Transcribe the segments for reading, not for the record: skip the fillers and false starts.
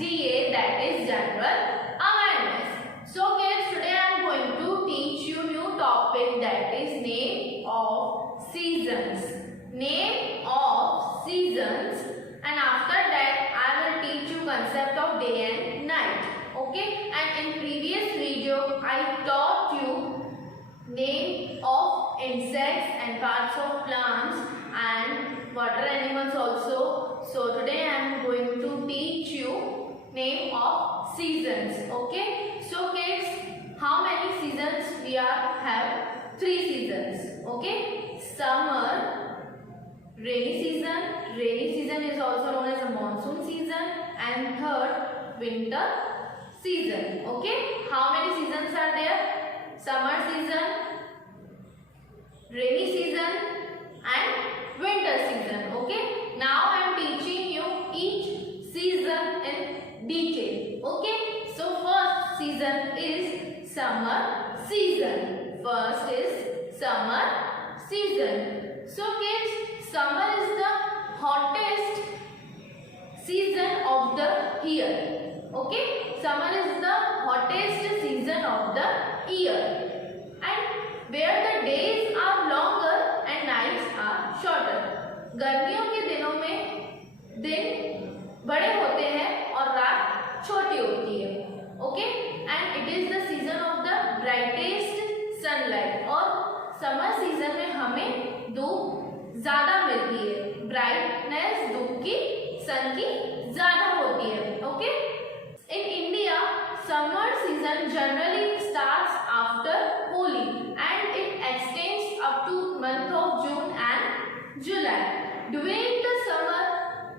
GA, that is General Awareness. So kids, today I am going to teach you new topic, that is name of seasons. Name of seasons, and after that I will teach you concept of day and night. Okay, and in previous video I taught you name of insects and parts of plants and water animals also. So today I am going to teach you name of seasons. Okay, so kids, how many seasons we have? 3 seasons. Okay, summer, rainy season is also known as a monsoon season, and third, winter season. Okay, how many seasons are there? Summer season, rainy season and winter season. Okay, now I am teaching you each season in detail. Okay, so first season is summer season. First is summer season. So kids, summer is the hottest season of the year. Okay, summer is the hottest season of the year, and where the days are longer and nights are shorter. गर्मियों के दिनों में दिन बड़े होते हैं और रात छोटी होती है. Okay, and it is the season of the brightest sunlight. और समर सीजन में हमें धूप ज्यादा मिलती है. ब्राइटनेस धूप की, सन की ज्यादा होती है. Okay, in India, summer season generally starts after Holi and it extends up to month of June and July. During the summer,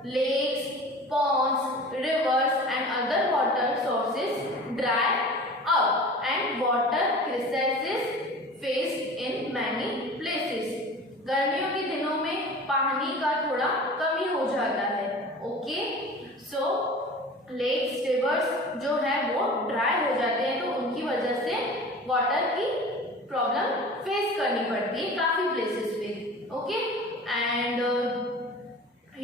lakes, ponds, rivers and other water sources dry up and water crisis faced in many places. गर्मियों के दिनों में पानी का थोड़ा कमी हो जाता है. ओके, सो लेक्स, रिवर्स जो है वो ड्राई हो जाते हैं, तो उनकी वजह से वाटर की प्रॉब्लम फेस करनी पड़ती है काफी प्लेसेस पे. Okay, and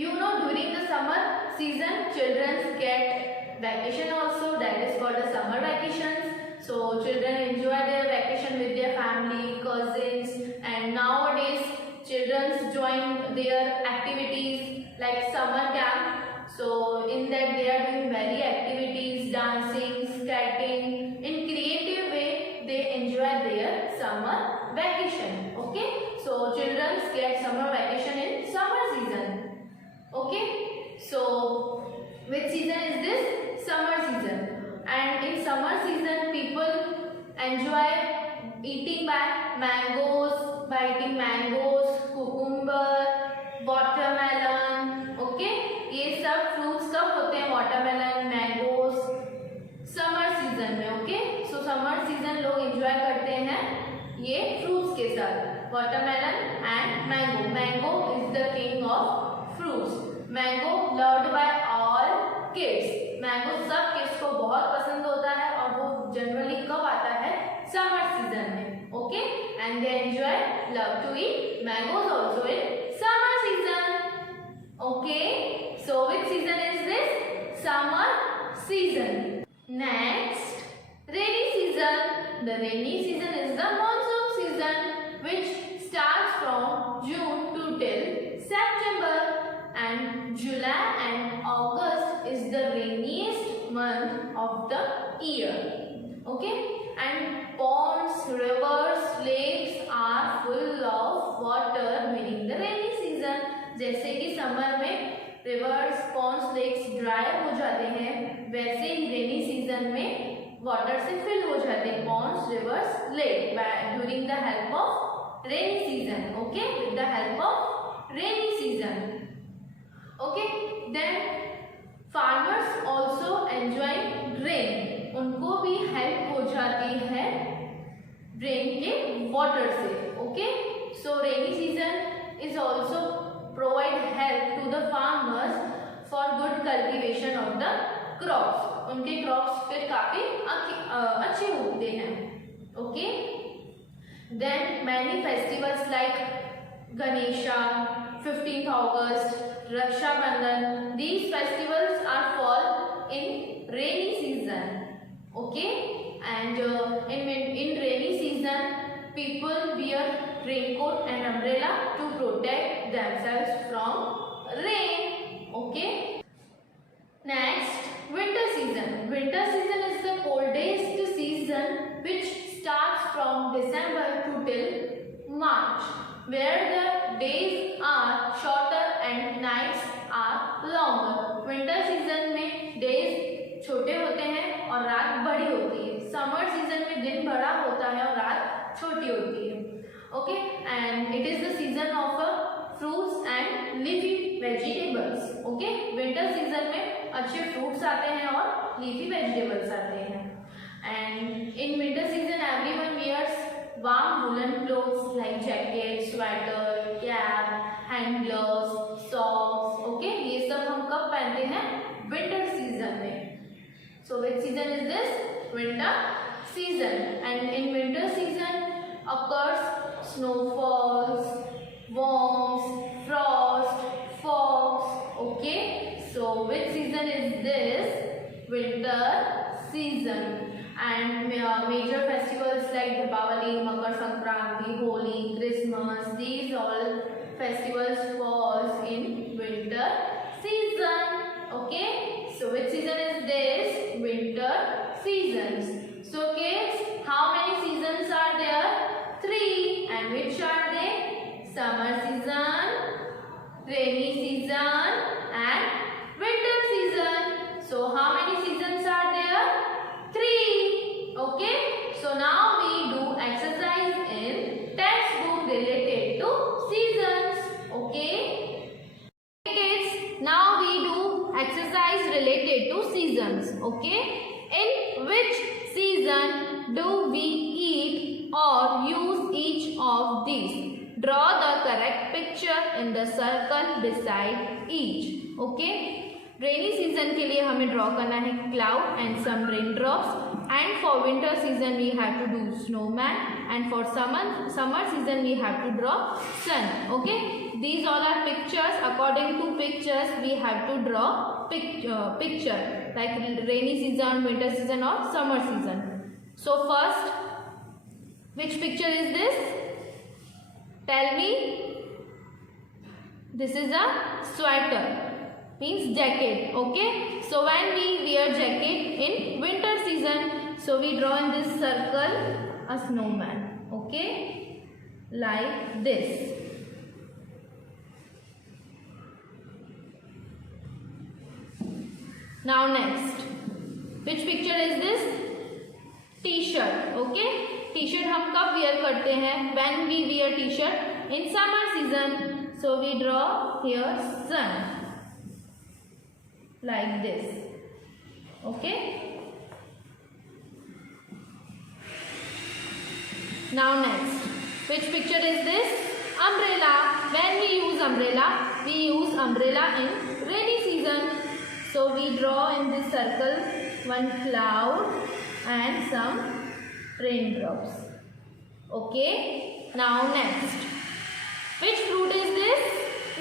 you know during the summer season childrens get vacation also, that is called the summer vacations. So children enjoy their vacation with their family, cousins, and nowadays childrens join their activities like summer camp. So in that they are doing many activities, dancing, skating. In creative way they enjoy their summer vacation. Okay, so children get summer vacation in summer season. Okay, so which season is this? Summer season. And in summer season people enjoy eating mangoes, cucumber, watermelon. Okay, ये सब fruits कब होते हैं? Watermelon, mangoes summer season में. Okay, सो summer season लोग enjoy करते हैं ये फ्रूट्स के साथ, watermelon and mango. Mango is the king of fruits. Mango loved by all kids. Mango सब किड्स को बहुत पसंद होता है और वो जनरली कब आता है? समर सीजन में. Okay, and they enjoy, love to eat mangoes also in summer season. Okay, so which season is this? Summer season. Next, rainy season. The rainy season is the monsoon season, which starts from June to till September, and July and August is the rainiest month of the year. Okay, and ponds, rivers, lakes are full of water during the rainy season. जैसे कि summer में reverse, Pond's, lakes dry हो जाते हैं, वैसे ही rainy season में water से फिल हो जाते हैं ponds, rivers, lake during the help of rainy season. Okay, with the help of rainy season. Okay, then farmers also enjoy rain. उनको भी हेल्प हो जाती है रेन के वाटर से. Okay, so rainy season is also provide help to the farmers for good cultivation of the crops. उनके crops फिर काफी अच्छे उगते हैं. Okay, then many festivals like Ganesha, 15th August, Raksha Bandhan, these festivals are fall in ourselves from rain. Okay. Next, winter season. Winter season is the coldest season which starts from December to till March, where the days are shorter and nights are longer. Winter season में days छोटे होते हैं और रात बड़ी होती है. Summer season में दिन बड़ा होता है और रात छोटी होती है. Okay, and it is the season of fruits and leafy vegetables. Okay, winter season में अच्छे fruits आते हैं और leafy vegetables आते हैं. And in winter season everyone wears warm woolen clothes like jacket, sweater, cap, hand gloves, socks. Okay, ये सब हम कब पहनते हैं? Winter season में. So which season is this? Winter season. And in winter season occurs snowfalls, worms, frost, fogs. Okay, so which season is this? Winter season. And major festivals like Deepavali, Makar Sankranti, Holi, Christmas, these all festivals falls in winter season. Okay, so which season is this? Winter seasons. So kids, how many seasons are there? 3. And which are they? Summer season, rainy season and winter season. So how many seasons are there? 3. Okay. So now we do exercise in textbook related to seasons. Okay. Kids, now we do exercise related to seasons. Okay. In which season do we eat or use each of these? Draw the correct picture in the circle beside each. Okay. Rainy season के लिए हमें draw करना है cloud and some raindrops. And for winter season we have to do snowman. And for summer season we have to draw sun. Okay. These all are pictures. According to pictures we have to draw picture like rainy season, winter season or summer season. So first, which picture is this? Tell me. This is a sweater. Means jacket. Okay. So when we wear jacket in winter season, so we draw in this circle a snowman. Okay. Like this. Now next, which picture is this? T-shirt. Okay. T-shirt हम कब wear करते हैं? When we wear T-shirt in summer season. So we draw here sun. Like this. Okay. Now next, which picture is this? Umbrella. When we use umbrella in rainy season. So we draw in this circle one cloud and some raindrops. Okay. Now next, which fruit is this?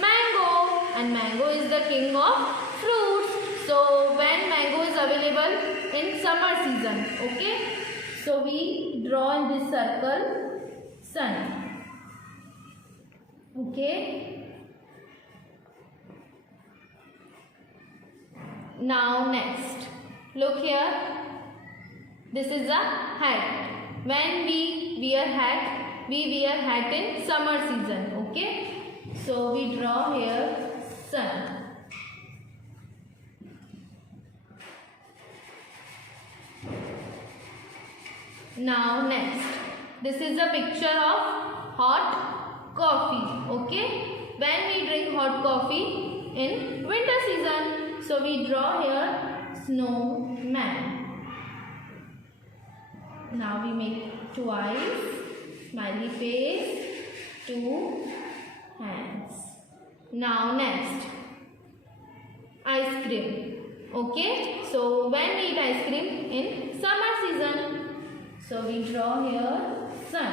Mango. And mango is the king of fruits. So when mango is available in summer season. Okay. So we draw in this circle sun. Okay. Now next, look here. This is a hat. When we wear hat in summer season. Okay. So we draw here sun. Now next, this is a picture of hot coffee. Okay. When we drink hot coffee in winter season, so we draw here snowman. Now we make two eyes, smiley face, two hands. Now next, ice cream. Okay. So when we eat ice cream in summer season, so we draw here sun.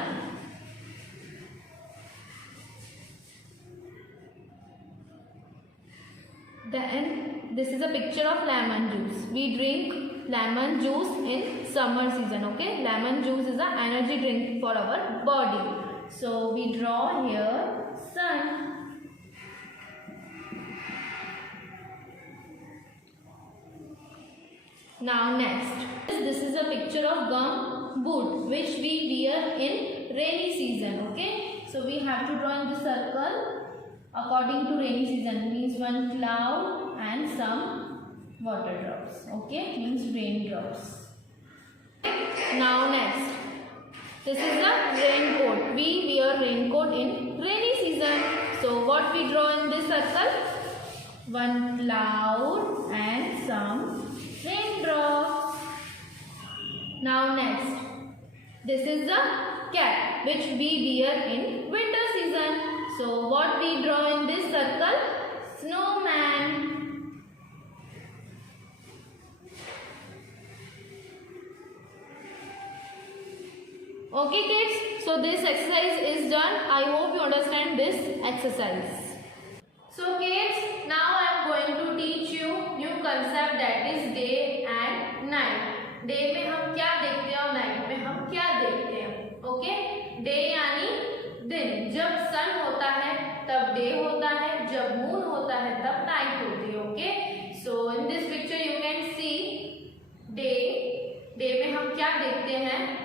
Then this is a picture of lemon juice. We drink lemon juice in summer season. Okay, lemon juice is an energy drink for our body. So we draw here sun. Now next, this is a picture of gum boot which we wear in rainy season. Okay, so we have to draw in the circle according to rainy season, means one cloud and some water drops. Okay, means raindrops. Now next, this is a raincoat. We wear raincoat in rainy season. So what we draw in this circle? One cloud and some raindrops. Now next, this is the cap which we wear in winter season. So what we draw in this circle? Snowman. Okay kids, so this exercise is done. I hope you understand this exercise. So kids, now I am going to teach you new concept, that is day and night. Day में हम क्या देखते हैं और night में हम क्या देखते हैं. ओके, डे यानी दिन. जब सन होता है तब डे होता है, जब मून होता है तब नाइट होती है. Okay, so in this picture you can see day. Day में हम क्या देखते हैं?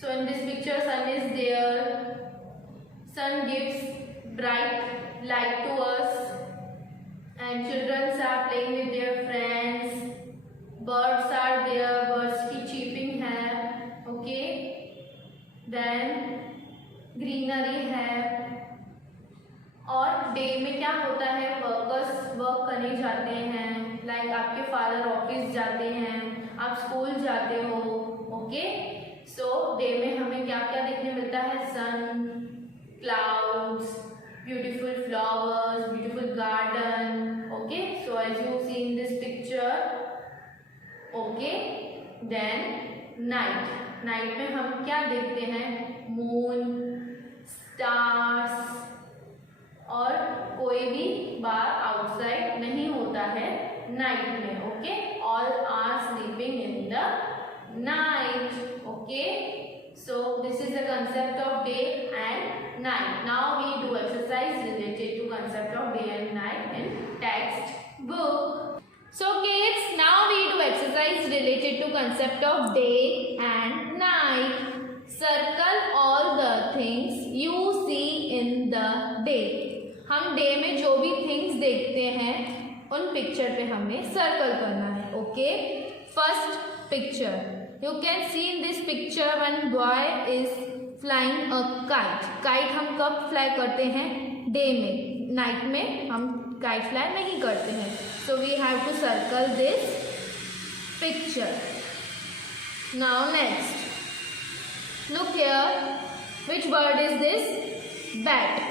So in this picture sun is there. Sun gives bright light to us and children are playing with their friends. Birds are there, birds की chirping है. Okay, then greenery है. और day में क्या होता है? वर्कर्स वर्क करने जाते हैं. लाइक आपके फादर ऑफिस जाते हैं, आप स्कूल जाते हो. ओके, सो डे में हमें क्या क्या देखने मिलता है? Sun, clouds, beautiful flowers, beautiful garden. Okay, so as you see in this picture. Okay, then night. Night में हम क्या देखते हैं? मून, स्टार्स, और कोई भी बार आउटसाइड नहीं होता है नाइट में. Okay, all are sleeping in the night. Okay, so this is the concept of day and night. Now we do exercise related to concept of day and night in textbook. So kids, now we do exercise related to concept of day and night. Circle all the things you see in the day. हम day में जो भी things देखते हैं उन picture पे हमें circle करना है. Okay, first picture. You can see in this picture one boy is flying a kite. Kite हम कब fly करते हैं? Day में. Night में हम kite fly नहीं करते हैं. So we have to circle this picture. Now next, look here. Which bird is this? Bat.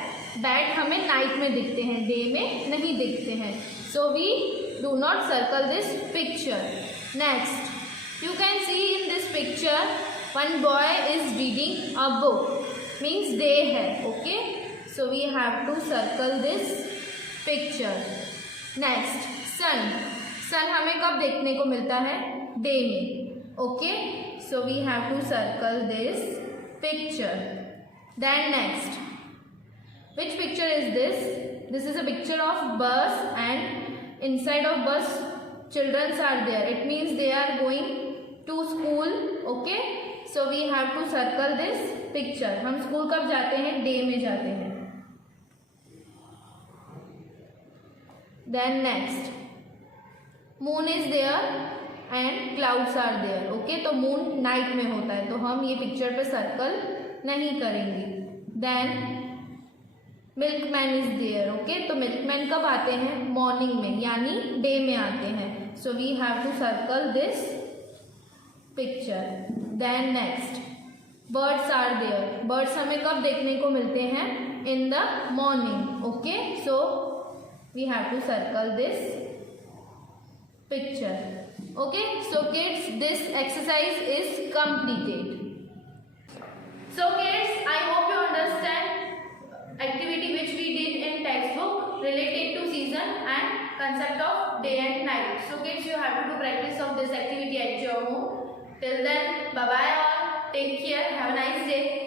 Bat हमें night में दिखते हैं, day में नहीं दिखते हैं. So we do not circle this picture. Next, you can see in this picture one boy is reading a book, means day है. Okay, so we have to circle this picture. Next, sun. Sun हमें कब देखने को मिलता है? Day में. Okay, so we have to circle this picture. Then next, which picture is this? This is a picture of bus and inside of bus children are there. It means they are going to school. Okay, so we have to circle this picture. हम school कब जाते हैं? Day में जाते हैं. Then next, moon is there and clouds are there. Okay, तो moon night में होता है तो हम ये पिक्चर पे सर्कल नहीं करेंगे. Then milkman is there. Okay, तो milkman कब आते हैं? मॉर्निंग में, यानी डे में आते हैं. So we have to circle this picture. Then next, birds are there. Birds हमें कब देखने को मिलते हैं? In the morning. Okay, so we have to circle this picture. Okay, so kids, this exercise is completed. So kids, I hope you understand activity which we did in textbook related to season and concept of day and night. So kids, you have to do practice of this activity at your home. Till then, bye bye all. Take care. Have a nice day.